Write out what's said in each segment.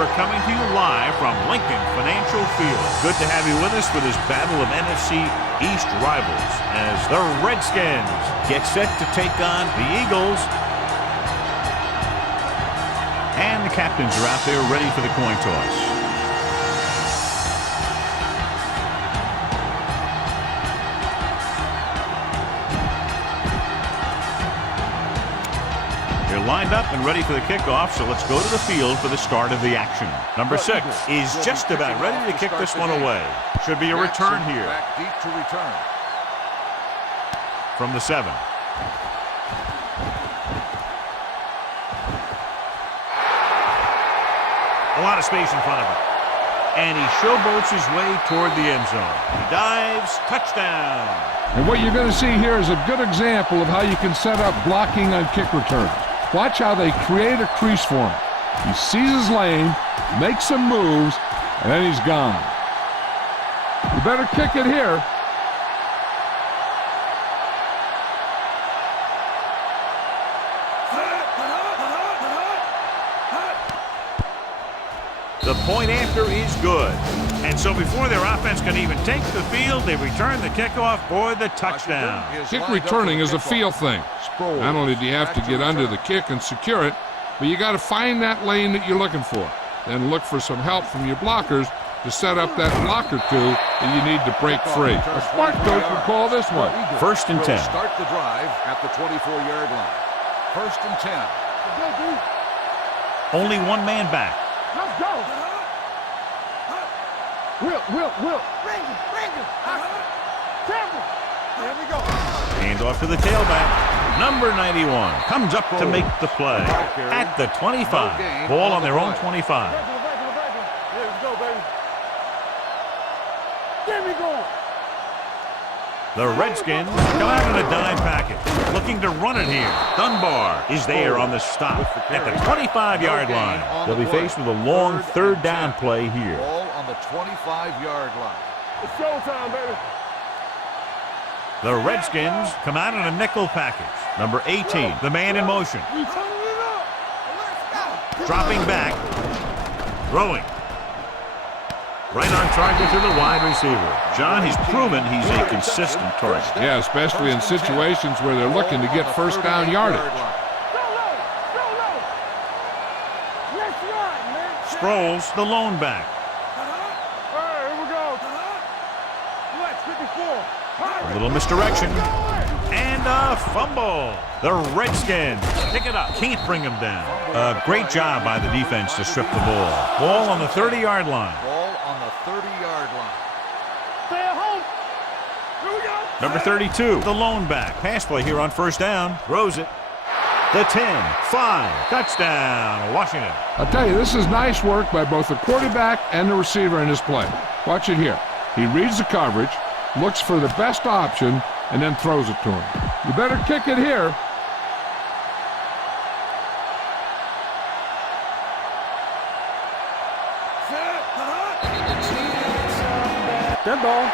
we're coming to you live from Lincoln Financial Field. Good to have you with us for this battle of NFC East rivals as the Redskins get set to take on the Eagles. And the captains are out there ready for the coin toss. They're lined up and ready for the kickoff, so let's go to the field for the start of the action. Number 6 is just about ready to kick this one away. Should be a return here. Back deep to return. From the 7. A lot of space in front of him. And he showboats his way toward the end zone. He dives, touchdown. And what you're going to see here is a good example of how you can set up blocking on kick returns. Watch how they create a crease for him. He sees his lane, makes some moves, and then he's gone. You better kick it here. The point after is good. And so before their offense can even take the field, they return the kickoff for the touchdown. Kick returning is a feel thing. Not only do you have to get under the kick and secure it, but you got to find that lane that you're looking for. Then look for some help from your blockers to set up that block or two that you need to break free. A smart coach would call this one. 1st and 10. Start the drive at the 24-yard line. 1st and 10. Only one man back. Let's go. Will. Bring him. There we go. Hands off to the tailback. Number 91 comes up to make the play at the 25. Ball on their own 25. There we go, baby. There we go. The Redskins come out in a dime package, looking to run it here. Dunbar is there on the stop at the 25-yard line. They'll be faced with a long 3rd down play here. Ball on the 25-yard line. It's showtime, baby. The Redskins come out in a nickel package. Number 18, the man in motion. We turning it up. Let's go. Dropping back. Throwing. Right on target to the wide receiver. John, he's proven he's a consistent target. Yeah, especially in situations where they're looking to get 1st down yardage. Go low. Let's run, man. Sproles, the lone back. All right, here we go. Let's 54. A little misdirection. And a fumble. The Redskins pick it up. Can't bring him down. A great job by the defense to strip the ball. Ball on the 30-yard line. Ball on the 30-yard line. Stay at home. Here we go. Number 32, the lone back. Pass play here on 1st down. Throws it. The 10, 5. Touchdown, Washington. I'll tell you, this is nice work by both the quarterback and the receiver in this play. Watch it here. He reads the coverage, looks for the best option, and then throws it to him. You better kick it here. Dead ball.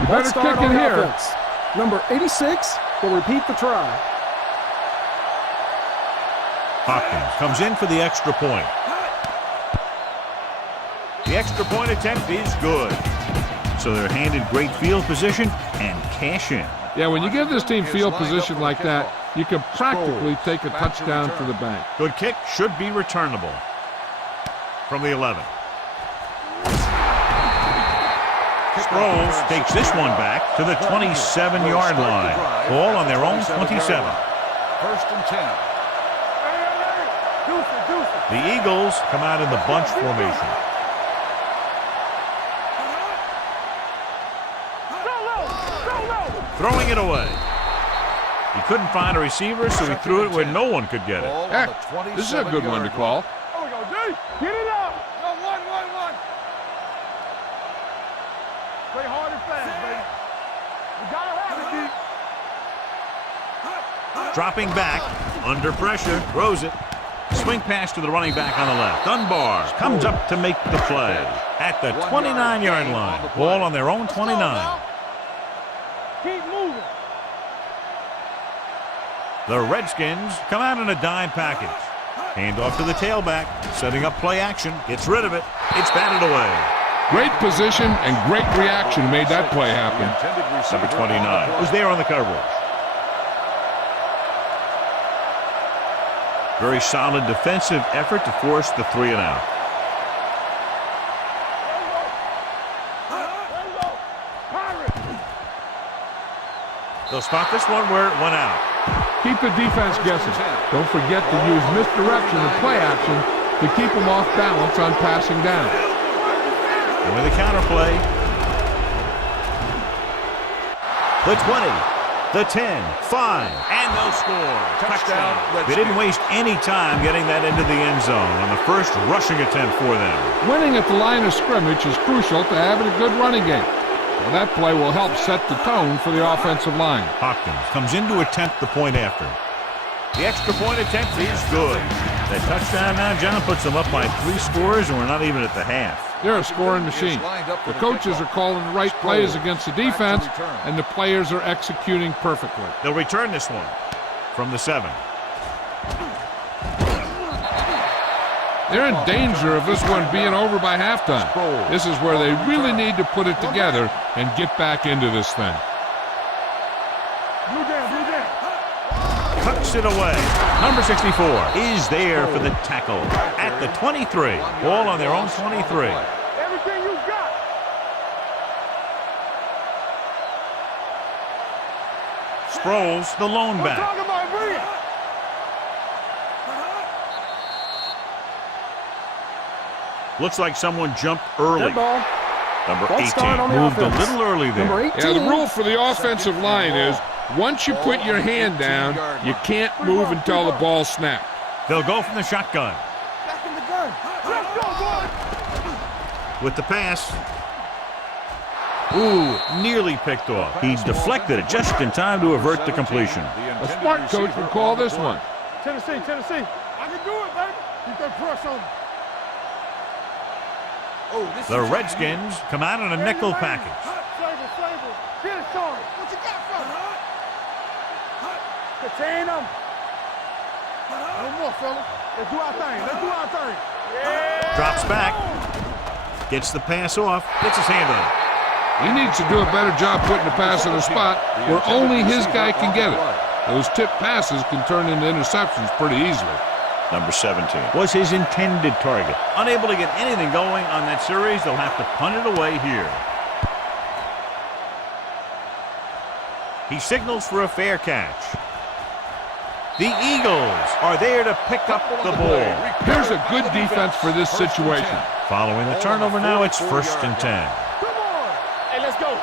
You better kick it here. Offense. Number 86 will repeat the try. Hopkins comes in for the extra point. The extra point attempt is good. So they're handed great field position and cash in. Yeah, when you give this team field position like that, you can practically take a touchdown to the bank. Good kick, should be returnable. From the 11. Sproles takes this one back to the 27-yard line. Ball on their own 27. 1st and 10. The Eagles come out in the bunch formation. Throwing it away. He couldn't find a receiver, so he threw it where no one could get it. Heck, this is a good one to call. There we go, D. Get it up. Go, one. Play hard and fast, baby. We gotta have it, D. Dropping back, under pressure, throws it. Swing pass to the running back on the left. Dunbar comes up to make the play at the 29-yard line. Ball on their own 29. Keep moving. The Redskins come out in a dime package. Hand off to the tailback. Setting up play action. Gets rid of it. It's batted away. Great position and great reaction made that play happen. Number 29 was there on the coverage. Very solid defensive effort to force the 3 and out. They'll spot this one where it went out. Keep the defense guessing. Don't forget to use misdirection and play action to keep them off balance on passing down. And with a counterplay. The 20, the 10, 5, and they'll score. Touchdown. They didn't waste any time getting that into the end zone on the first rushing attempt for them. Winning at the line of scrimmage is crucial to having a good running game. Well, that play will help set the tone for the offensive line. Hopkins comes in to attempt the point after. The extra point attempt is good. That touchdown now, John, puts them up by 3 scores, and we're not even at the half. They're a scoring machine. The coaches are calling the right plays against the defense, and the players are executing perfectly. They'll return this one from the 7. They're in danger of this one being over by halftime. This is where they really need to put it together and get back into this thing. Tucks it away. Number 64 is there for the tackle at the 23. Ball on their own 23. Everything you got. Sproles, the lone back. Talk about me. Looks like someone jumped early. Dead ball. Number False 18 start on the moved a offense. little early there. Number 18. Yeah, the rule for the offensive line is once you put your hand down, you can't move until the ball snapped. They'll go from the shotgun. Back in the gun. Let's go, boy. With the pass. Ooh, nearly picked off. He deflected it just in time to avert the completion. A smart coach would call this one. Tennessee. I can do it, baby. Keep that press on me. The Redskins come out in a nickel package. Sable. Get it, Sean. What you got from him? Contain them. No more, fella. Let's do our thing. Yeah. Drops back. Gets the pass off. Gets his hand on it. He needs to do a better job putting the pass in a spot where only his guy can get it. Those tip passes can turn into interceptions pretty easily. Number 17 was his intended target. Unable to get anything going on that series, they'll have to punt it away here. He signals for a fair catch. The Eagles are there to pick up the ball. Here's a good defense for this situation. Following the turnover now, it's 1st and 10. Come on. Hey, let's go.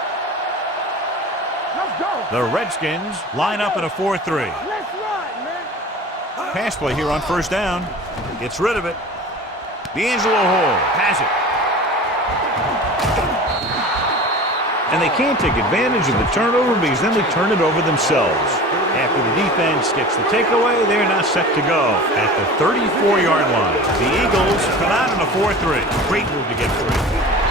The Redskins line up in a 4-3. Let's ride, man. Pass play here on 1st down. Gets rid of it. D'Angelo Hall has it. And they can't take advantage of the turnover because then they turn it over themselves. After the defense gets the takeaway, they're now set to go at the 34-yard line. The Eagles come out in a 4-3. Great move to get free.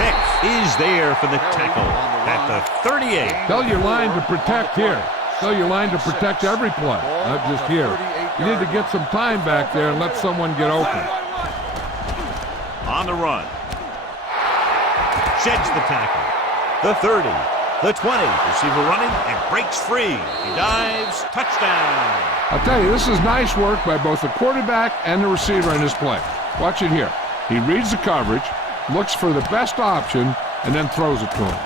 Hicks is there for the tackle at the 38. Tell your line to protect here. Tell your line to protect every play, not just here. You need to get some time back there and let someone get open. On the run. Sheds the tackle. The 30, the 20. Receiver running and breaks free. He dives. Touchdown. I'll tell you, this is nice work by both the quarterback and the receiver in this play. Watch it here. He reads the coverage, looks for the best option, and then throws it to him.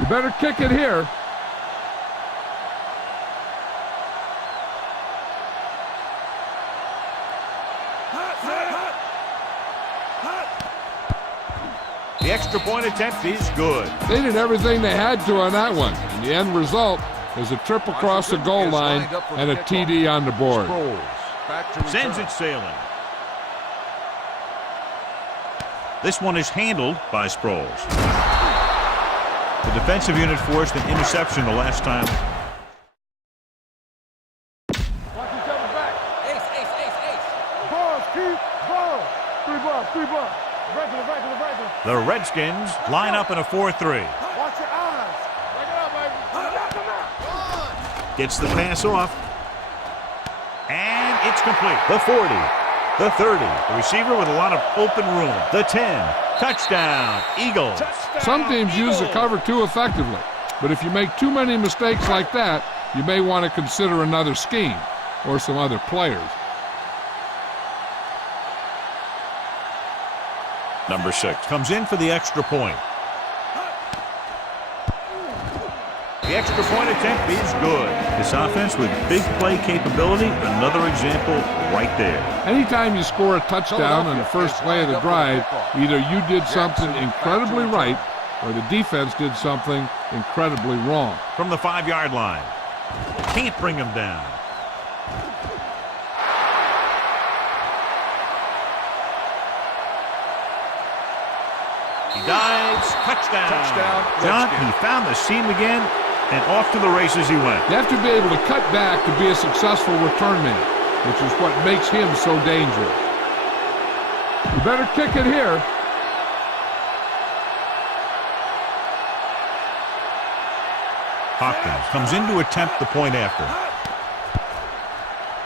You better kick it here. The extra point attempt is good. They did everything they had to on that one. And the end result is a trip across the goal line and a TD on the board. Sends it sailing. This one is handled by Sproles. The defensive unit forced an interception the last time. Watch each other back. Ace. Balls, keep. Balls. 3 balls. Regular. The Redskins line up in a 4-3. Watch your eyes. Break it up, baby. Gets the pass off. And it's It's complete. The 40. The 30. The receiver with a lot of open room. The 10. Touchdown, Eagles. Some teams use the cover too effectively, but if you make too many mistakes like that, you may want to consider another scheme or some other players. Number 6 comes in for the extra point. The extra point attempt is good. This offense with big play capability, another example right there. Anytime you score a touchdown on the first play of the drive, either you did something incredibly right or the defense did something incredibly wrong. From the 5-yard line. Can't bring him down. He dives. Touchdown. John, he found the seam again, and off to the races he went. You have to be able to cut back to be a successful return man, which is what makes him so dangerous. You better kick it here. Hopkins comes in to attempt the point after.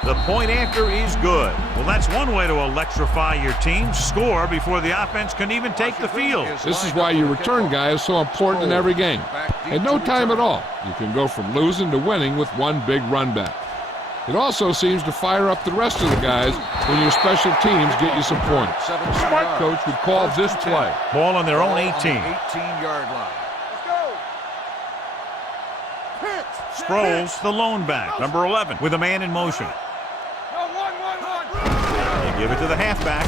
The point after is good. Well, that's one way to electrify your team. Score before the offense can even take the field. This is why your return guy is so important in every game. In no time at all, you can go from losing to winning with one big run back. It also seems to fire up the rest of the guys when your special teams get you some points. A smart coach would call this play. Ball on their own 18. 18-yard line. Sproles, the lone back, number 11, with a man in motion. They give it to the halfback.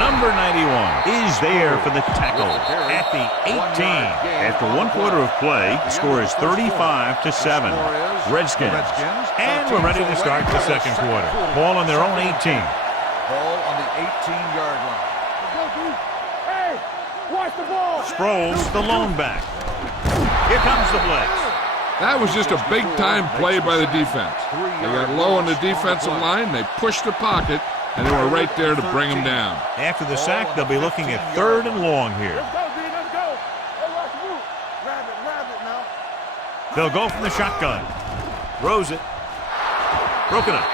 Number 91 is there for the tackle at the 18. After one quarter of play, the score is 35-7. Redskins. And we're ready to start the second quarter. Ball on their own 18. Ball on the 18-yard line. Hey, watch the ball. Sproles, the lone back. Here comes the blitz. That was just a big-time play by the defense. They got low on the defensive line, they pushed the pocket, and they were right there to bring him down. After the sack, they'll be looking at 3rd and long here. Let's go, D, let's go. Hey, watch the move. Grab it now. They'll go from the shotgun. Throws it. Broken up.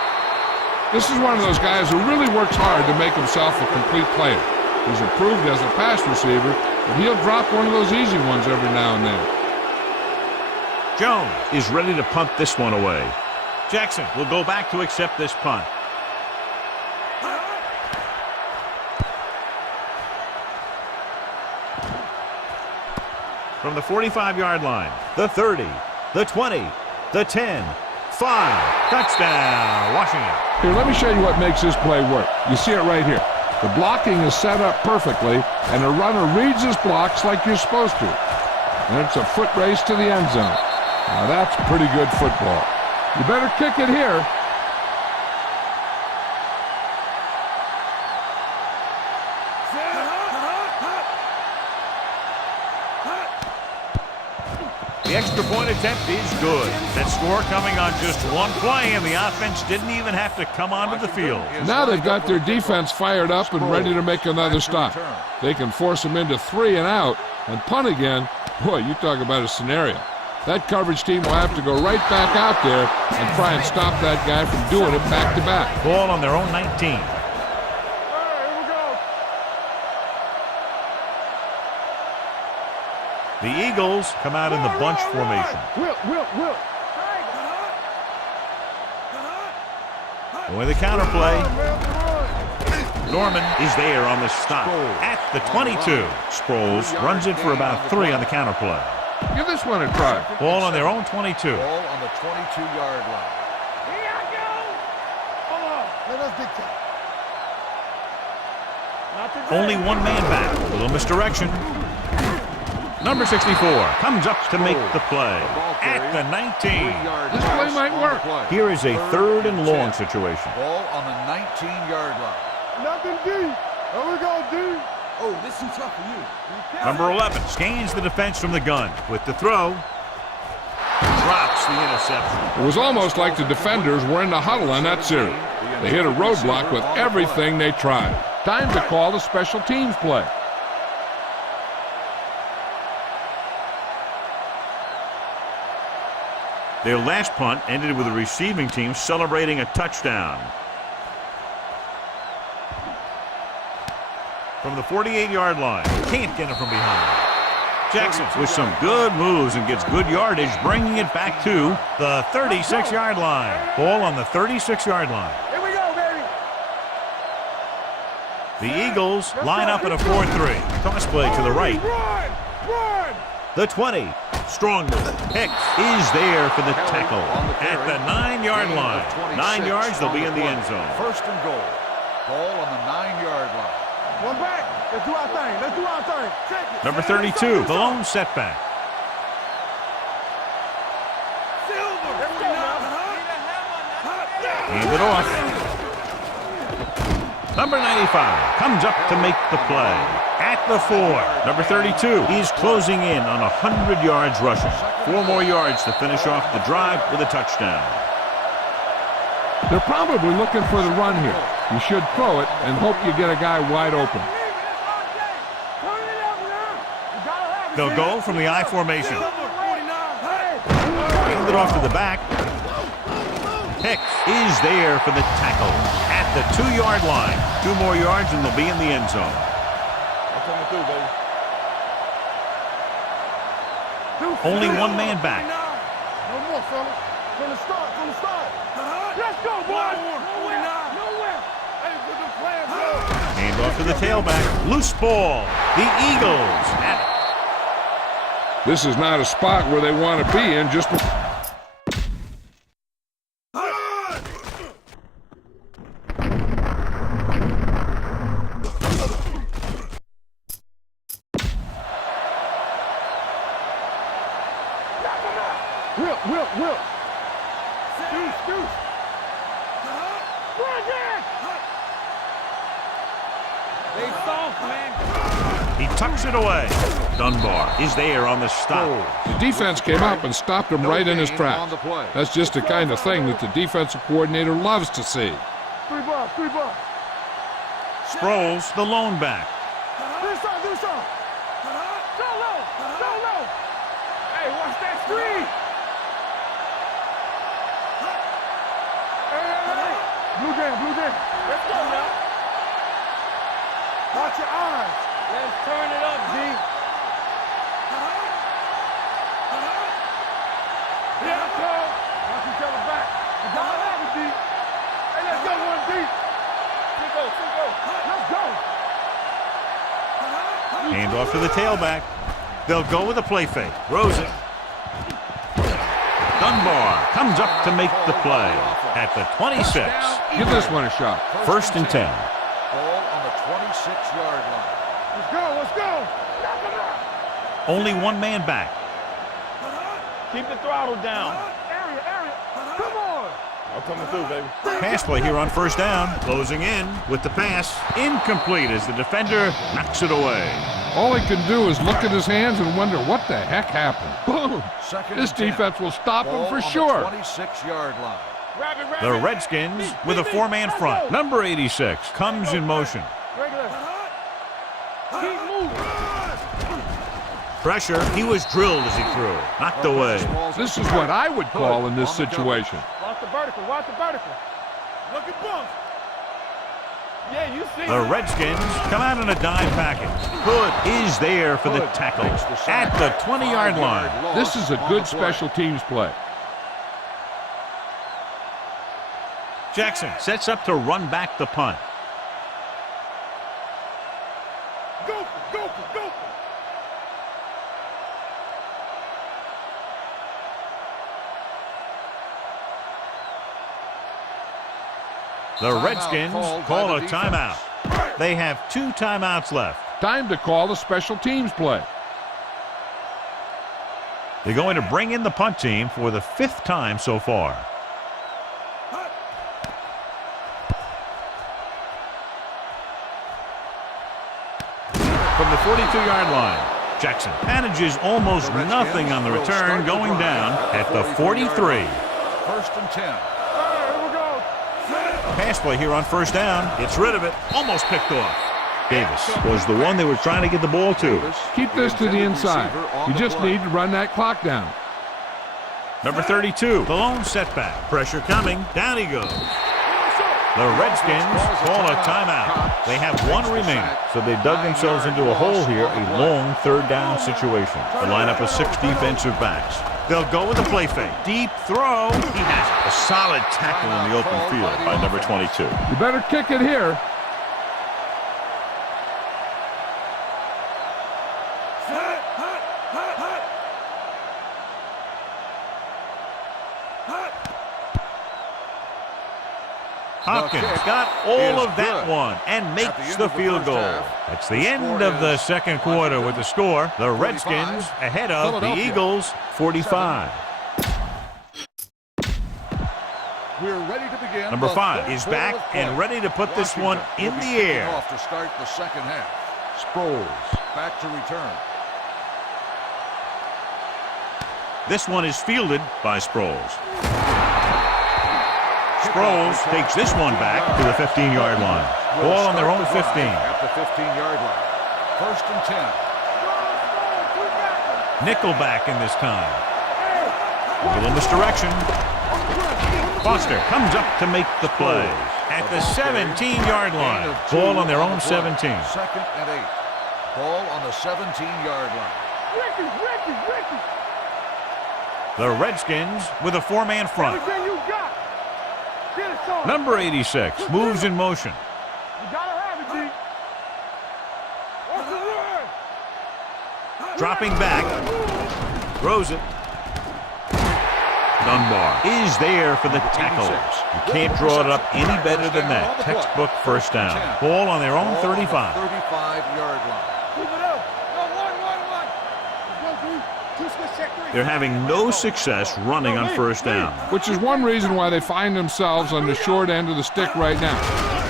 This is one of those guys who really works hard to make himself a complete player. He's improved as a pass receiver, but he'll drop one of those easy ones every now and then. Jones is ready to punt this one away. Jackson will go back to accept this punt. From the 45-yard line, the 30, the 20, the 10, 5. Touchdown, Washington. Here, let me show you what makes this play work. You see it right here. The blocking is set up perfectly, and the runner reads his blocks like you're supposed to. And it's a foot race to the end zone. Now that's pretty good football. You better kick it here. The extra point attempt is good. That score coming on just one play, and the offense didn't even have to come onto the field. Now they've got their defense fired up and ready to make another stop. They can force them into 3 and out and punt again. Boy, you talk about a scenario. That coverage team will have to go right back out there and try and stop that guy from doing it back-to-back. Ball on their own 19. All right, here we go. The Eagles come out in the bunch formation. Whip. With a counterplay. Norman is there on the stop at the 22. Sproles runs it for about 3 on the counterplay. Give this one a try. Ball on their own 22. Ball on the 22-yard line. Here I go. Hold on. Let us dictate. Only one man back. A little misdirection. Number 64 comes up to make the play at the 19. This play might work. Here is a 3rd and long situation. Ball on the 19-yard line. Nothing D. Here we go, D. Oh, this is tough for you. Number 11 scans the defense from the gun. With the throw, drops the interception. It was almost like the defenders were in the huddle on that series. They hit a roadblock with everything they tried. Time to call the special teams play. Their last punt ended with the receiving team celebrating a touchdown. from the 48-yard line. Can't get him from behind. Jackson with some good moves and gets good yardage, bringing it back to the 36-yard line. Ball on the 36-yard line. Here we go, baby. The Eagles line up in a 4-3. Toss play to the right. Run! Run! The 20. Strong move. Hicks is there for the tackle at the 9-yard line. 9 yards, they'll be in the end zone. First and goal. Ball on the 9-yard line. One back. Let's do our thing. Let's do our thing. Check it. Number 32, the lone setback. Silver. Let's go now. Hand it off. Number 95 comes up to make the play. At the 4, number 32, he's closing in on 100 yards rushing. 4 more yards to finish off the drive with a touchdown. They're probably looking for the run here. You should throw it and hope you get a guy wide open. They'll go from the I formation. Hand it off to the back. Hicks is there for the tackle at the 2-yard line. 2 more yards and they'll be in the end zone. Coming through, baby. Only 1 man back. No more, fella. From the start, from the start. Let's go, boys. Nowhere. Hey, put them plans up. Hand off to the tailback. Loose ball. The Eagles have it. This is not a spot where they want to be in. Just Whip. Deuce. Run again. They soft, man. He tucks it away. Dunbar is there on the stop. the defense came up and stopped him right in his gain tracks. on the play. That's just the kind of thing that the defensive coordinator loves to see. 3 bucks. Sproles, the lone back. Do some. Go low. Hey, watch that screen. Hey. Blue game. Let's go now. Watch your eyes. Let's turn it up, D. Yeah, come. Watch each other back. You gotta have it, D. Hey, let's go, 1 deep. Cinco. Let's go. Hand off to the tailback. They'll go with a play fake. Throws it. Dunbar comes up to make the play at the 26. Give this one a shot. First and 10. Ball on the 26-yard line. Let's go. Only 1 man back. Keep the throttle down. Area. Come on. I'm coming through, baby. Pass play here on first down. Closing in with the pass. Incomplete as the defender knocks it away. All he can do is look at his hands and wonder what the heck happened. Boom! Second This and 10. defense will stop him Ball for on sure. The 26-yard line. The Redskins with a 4-man front. Number 86 comes in motion. Regular. Keep moving. Pressure. He was drilled as he threw. Knocked away. This is what I would call in this situation. Watch the vertical. Look at Bump. Yeah, you see. The Redskins come out in a dime package. Hood is there for the tackle at the 20-yard line. This is a good special teams play. Jackson sets up to run back the punt. Go. The Redskins call a timeout. They have 2 timeouts left. Time to call the special teams play. They're going to bring in the punt team for the 5th time so far. From the 42-yard line, Jackson manages almost nothing on the return, going down at the 43. First and 10. Pass play here on first down. Gets rid of it. Almost picked off. Davis was the one they were trying to get the ball to. Keep this to the inside. You just need to run that clock down. Number 32, the lone setback. Pressure coming. Down he goes. The Redskins call a timeout. They have one remaining. So they dug themselves into a hole here, a long third down situation. The lineup of 6 defensive backs. They'll go with the play fake. Deep throw. He has it. A solid tackle in the open field by number 22. You better kick it here. Hopkins got all of that one and makes the field goal. That's the end of the second quarter with the score. The Redskins ahead of the Eagles, 45. We're ready to begin. Number 5 is back and ready to put this one in the air. Off to start the second half. Sproles back to return. This one is fielded by Sproles. Sproles takes this one back to the 15-yard line. Ball on their own 15. At the 15-yard line. First and 10. Nickelback in this time. A little misdirection. Foster comes up to make the play. At the 17-yard line. Ball on their own 17. Second and 8. Ball on the 17-yard line. Ricky. The Redskins with a 4-man front. Everything you got. Get it, son. Number 86 moves in motion. You gotta have it, D. What's the run? Dropping back. Throws it. Dunbar is there for the tackle. You can't draw it up any better than that. Textbook first down. Ball on their own 35. 35-yard line. Keep it up. No, one. Let's go, D. Two switch check 3. They're having no success running on first down. Which is one reason why they find themselves on the short end of the stick right now.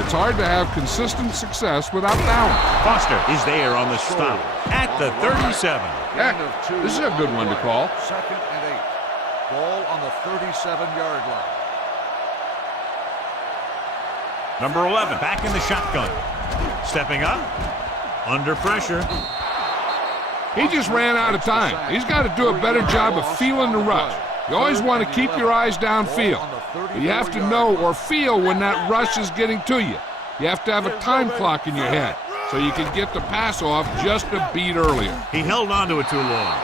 It's hard to have consistent success without balance. Foster is there on the stop at the 37. Heck, this is a good one to call. Second and 8. Ball on the 37-yard line. Number 11 back in the shotgun. Stepping up. Under pressure. He just ran out of time. He's got to do a better job of feeling the rush. You always want to keep your eyes downfield. But you have to know or feel when that rush is getting to you. You have to have a time clock in your head so you can get the pass off just a beat earlier. He held on to it too long.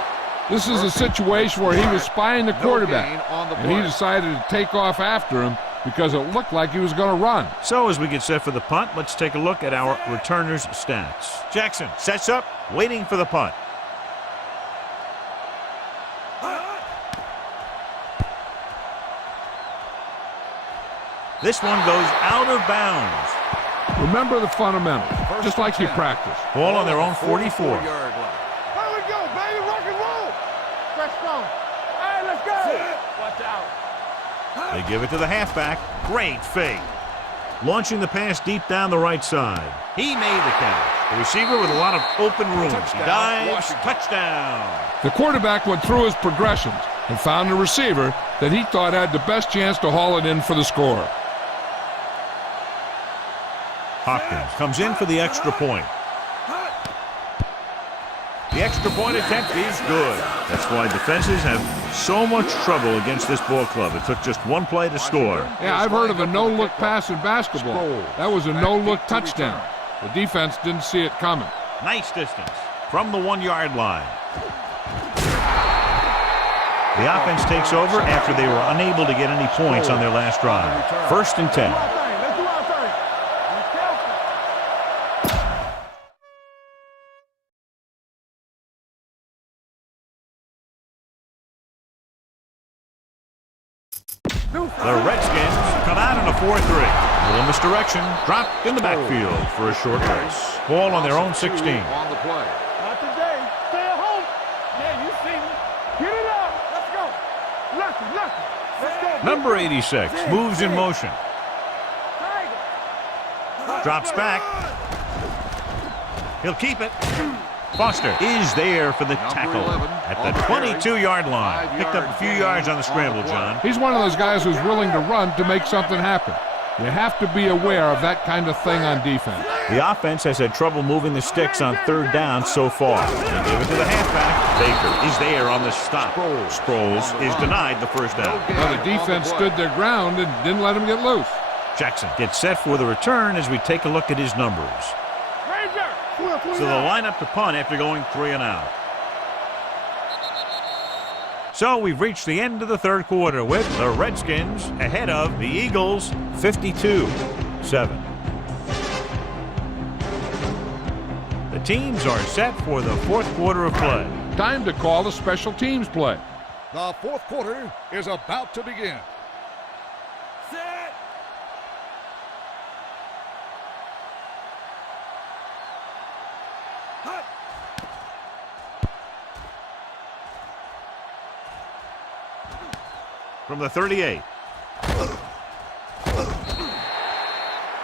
This is a situation where he was spying the quarterback, and he decided to take off after him because it looked like he was going to run. So as we get set for the punt, let's take a look at our returners' stats. Jackson sets up, waiting for the punt. This one goes out of bounds. Remember the fundamentals, just like you practice. Ball on their own 44. Here we go, baby. Rock and roll. Fresh stone. Hey, let's go. Watch out. They give it to the halfback. Great fake. Launching the pass deep down the right side. He made the catch. The receiver with a lot of open room. He dives. Touchdown. The quarterback went through his progressions and found a receiver that he thought had the best chance to haul it in for the score. Hopkins comes in for the extra point. The extra point attempt is good. That's why defenses have so much trouble against this ball club. It took just one play to score. Yeah, I've heard of a no-look pass in basketball. That was a no-look touchdown. The defense didn't see it coming. Nice distance from the 1-yard line. The offense takes over after they were unable to get any points on their last drive. First and 10. Let's do our thing. Be careful. The Redskins come out in a 4-3. Little misdirection. Dropped in the backfield for a short race. Ball on their own 16. On the play. Not today. Stay at home. Yeah, you see me. Get it up. Let's go. Let's go. Number 86 moves in motion. Drops back. He'll keep it. Foster is there for the tackle at the 22-yard line. Picked up a few yards on the scramble, John. He's one of those guys who's willing to run to make something happen. You have to be aware of that kind of thing on defense. The offense has had trouble moving the sticks on third down so far. They give it to the halfback. Baker is there on the stop. Sproles is denied the first down. Now the defense stood their ground and didn't let him get loose. Jackson gets set for the return as we take a look at his numbers. So they'll line up to punt after going 3 and out. So we've reached the end of the third quarter with the Redskins ahead of the Eagles 52-7. The teams are set for the fourth quarter of play. Time to call a special teams play. The fourth quarter is about to begin. Set. Hut. From the 38.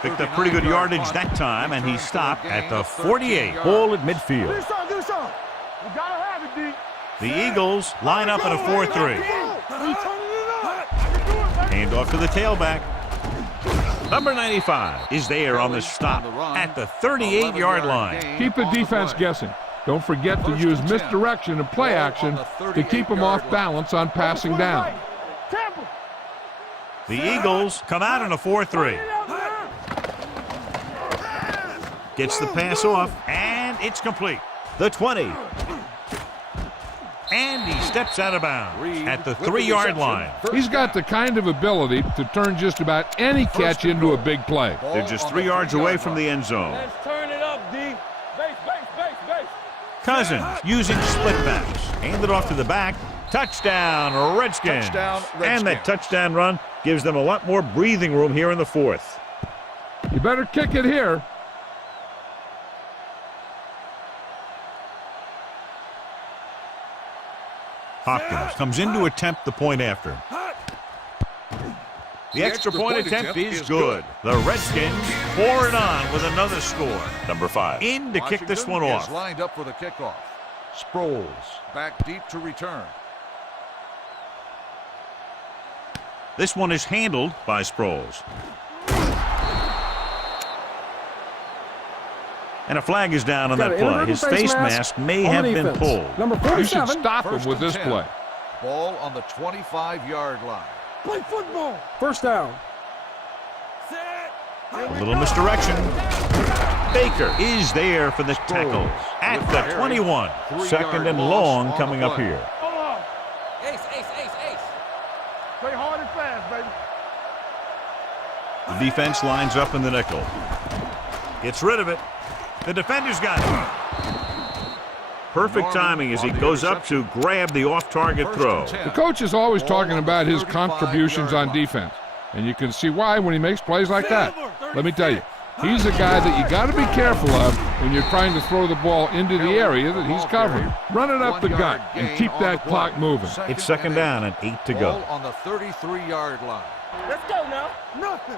Picked up pretty good yardage that time, and he stopped at the 48. Ball at midfield. Do something. You gotta have it, D. The Eagles line up in a 4-3. Hand off to the tailback. Number 95 is there on the stop at the 38-yard line. Keep the defense guessing. Don't forget to use misdirection and play action to keep them off balance on passing down. The Eagles come out in a 4-3. Gets the pass off, and it's complete. The 20. And he steps out of bounds at the 3-yard line. He's got the kind of ability to turn just about any catch into a big play. They're just 3 yards away from the end zone. Let's turn it up, D. Base. Cousins using split backs. Hand it off to the back. Touchdown, Redskins. And that touchdown run gives them a lot more breathing room here in the fourth. You better kick it here. Hopkins comes in to attempt the point after. The extra point attempt is good. The Redskins pour it on with another score. Number 5 in to kick this one off. Lined up for the kickoff. Sproles back deep to return. This one is handled by Sproles. And a flag is down on that play. His face mask may have been pulled. Number You should 47. stop him with this play. Ball on the 25-yard line. Play football. First down. Set. A little misdirection. Baker is there for the tackle at the 21. Second and long coming up here. Hold on. Ace. Play hard and fast, baby. The defense lines up in the nickel. Gets rid of it. The defender's got it. Perfect timing as he goes up to grab the off-target throw. The coach is always talking about his contributions on defense, and you can see why when he makes plays like that. Let me tell you, he's a guy that you got to be careful of when you're trying to throw the ball into the area that he's covering. Run it up the gut and keep that clock moving. It's second down and 8 to go. On the 33-yard line. Let's go now. Nothing.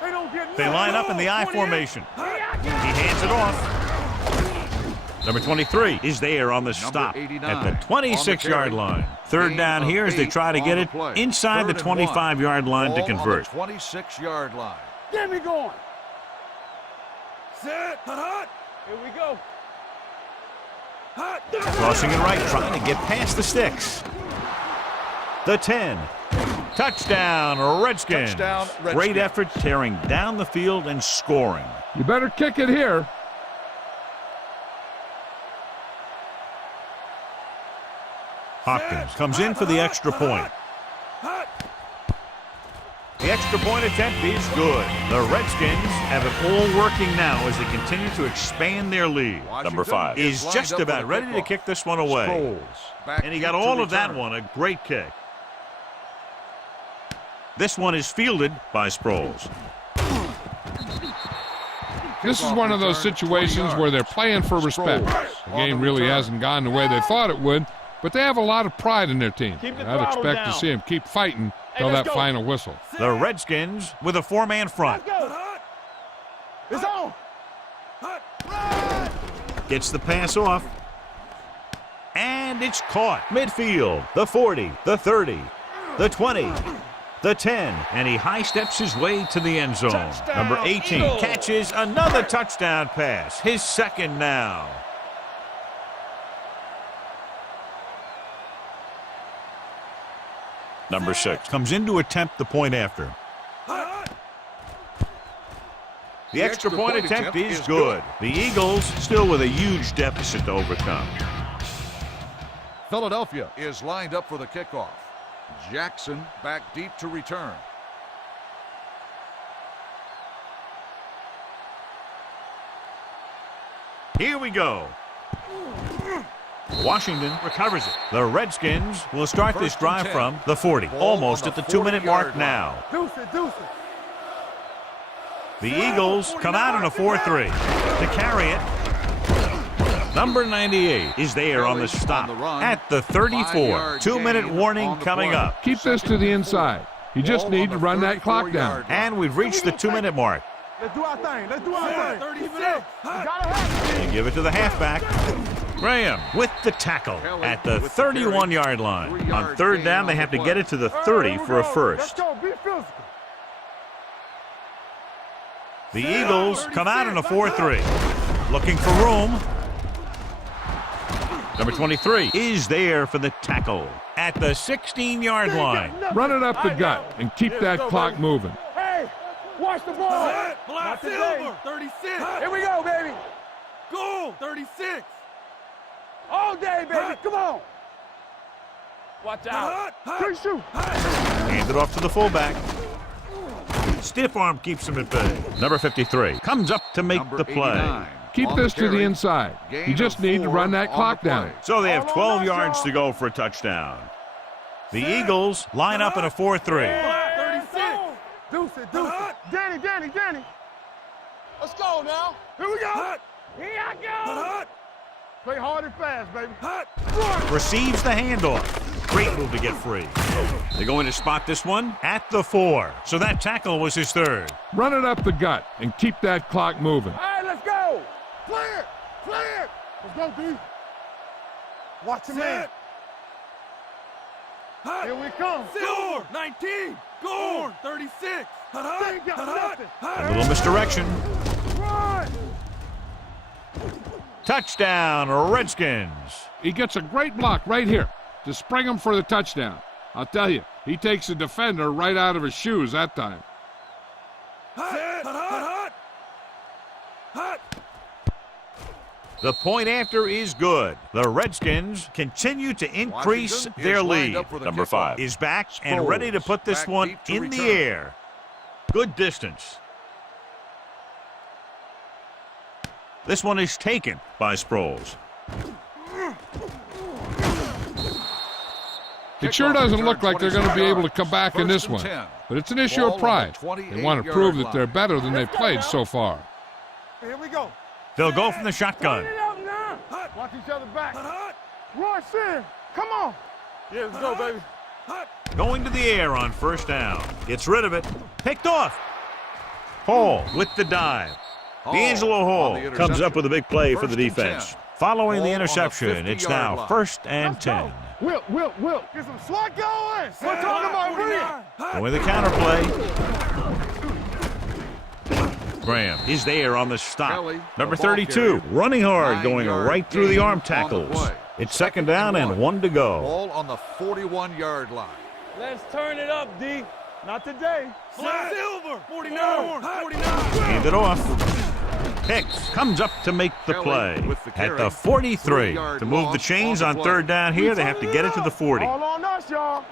They don't get They line up in the I formation. He hands it off. Number 23 is there on the stop at the 26-yard line. Third down here as they try to get it inside the 25-yard line to convert. 26-yard line. Get me going. Set. Hot. Here we go. Hot. Crossing it right, trying to get past the sticks. The 10. Touchdown, Redskins. Great effort tearing down the field and scoring. You better kick it here. Hopkins comes in for the extra point. The extra point attempt is good. The Redskins have it all working now as they continue to expand their lead. Number 5 is just about ready to kick this one away. And he got all of that one, a great kick. This one is fielded by Sproles. This is one of those situations where they're playing for respect. The game really hasn't gone the way they thought it would, but they have a lot of pride in their team. I'd expect to see them keep fighting till that final whistle. The Redskins with a 4-man front. It's on. Gets the pass off. And it's caught. Midfield. The 40, the 30, the 20, the 10. And he high steps his way to the end zone. Touchdown, Number 18 Eagles. catches another touchdown pass. His second now. Number 6 comes in to attempt the point after. The extra point attempt is good. The Eagles still with a huge deficit to overcome. Philadelphia is lined up for the kickoff. Jackson back deep to return. Here we go. Washington recovers it. The Redskins will start this drive from the 40, almost at the 2-minute mark now. Deuce it, deuce it. The Eagles come out in a 4-3. To carry it, number 98 is there on the stop at the 34. 2-minute warning coming up. Keep this to the inside. You just need to run that clock down. And we've reached the 2-minute mark. Let's do our thing. Let's do our thing. 36. You gotta have it. They give it to the halfback. Graham with the tackle at the 31-yard line. On third down, they have to get it to the 30 for a first. Let's go. Be physical. The Eagles come out in a 4-3. Looking for room. Number 23 is there for the tackle at the 16-yard line. Run it up the gut and keep that clock moving. Hey, watch the ball. Black Silver, 36. Here we go, baby. Goal, 36. All day, baby. Come on. Watch out. Good shoot. Hand it off to the fullback. Stiff arm keeps him at bay. Number 53 comes up to make the play. Keep this to the inside. You just need to run that clock down. So they have 12 yards to go for a touchdown. The Eagles line up in a 4-3. 36. Deuce it, deuce it. Danny. Let's go now. Here we go. Here I go. Play hard and fast, baby. Receives the handoff. Great move to get free. They're going to spot this one at the 4. So that tackle was his third. Run it up the gut and keep that clock moving. All right, let's go. Clear. Let's go, D. Watch your man. Here we come. Silver, 19. Goal, 36. Ain't got nothing. A little misdirection. Run. Touchdown, Redskins. He gets a great block right here to spring him for the touchdown. I'll tell you, he takes the defender right out of his shoes that time. The point after is good. The Redskins continue to increase Washington their is lined lead. up for the Number kickoff. 5 is back and ready to put this back one deep to in the return. air. Good distance. This one is taken by Sproles. It sure doesn't look like they're going to be able to come back in this one, but it's an issue of pride. They want to prove that they're better than they've played so far. Here we go. They'll go from the shotgun. Turn it up now. Watch each other back. Rush in. Come on. Yeah, let's go, baby. Going to the air on first down. Gets rid of it. Picked off. Hall with the dive. D'Angelo Hall comes up with a big play for the defense. Following the interception, it's now 1st and 10. Whip. Get some slot going. We're talking about Green. Going the counter play. Graham is there on the stop. Kelly, Number the ball 32, carrier. running hard, 9 going yard right through the gain arm on the tackles. play. It's 2nd down and 1 to go. Ball on the 41-yard line. Let's turn it up, D. Not today. Black Silver, 49. Hand it off. Hicks comes up to make the Kelly play with the at carry. the 43. 3-yard To move the loss chains on on the 3rd play. down here, they have to get it to the 40. All on us, y'all.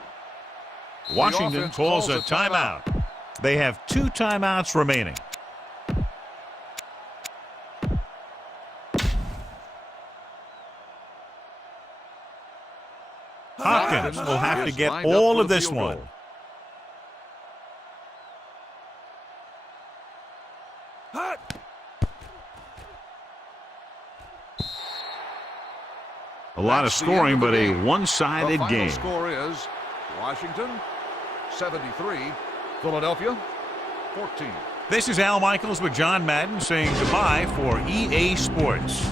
Washington offense calls a calls a timeout. timeout. They have 2 timeouts remaining. Hopkins will have to is get lined up all for of the this field one. goal. A lot of That's the end scoring, of the but a game. one-sided The final game. score is Washington 73, Philadelphia 14. This is Al Michaels with John Madden saying goodbye for EA Sports.